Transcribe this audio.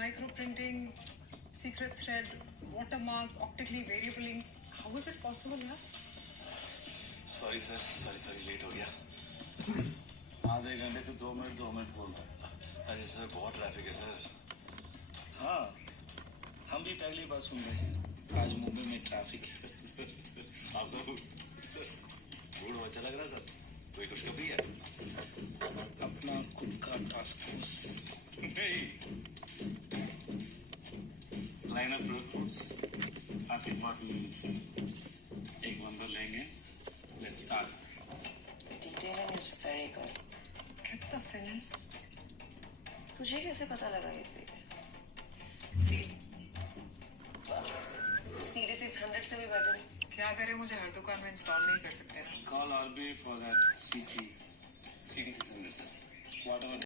Micro printing, secret thread, watermark, optically variable ink. How is it possible, यार? Sorry sir, sorry late हो गया। आधे घंटे से 2 मिनट बोल रहा है। अरे सर बहुत ट्रैफिक है सर। हाँ, हम भी पहली बार सुन रहे हैं आज मुंबई में ट्रैफिक है। आपका सर मूड अच्छा लग रहा है सर? कोई खुशखबरी है? अपना खुद का टास्क फोर्स नहीं। लाइन अप रिक्रूट्स आपके डिपार्टमेंट से एक बंदा लेंगे। Let's start. Detailing is very good. Get the finesse. तुझे कैसे पता लगा ये fake है? Feel. Series 600 से भी better है। क्या करे, मुझे हर दुकान में इंस्टॉल नहीं कर सकते ना। Call RB for that CT CD 600 sir. Whatever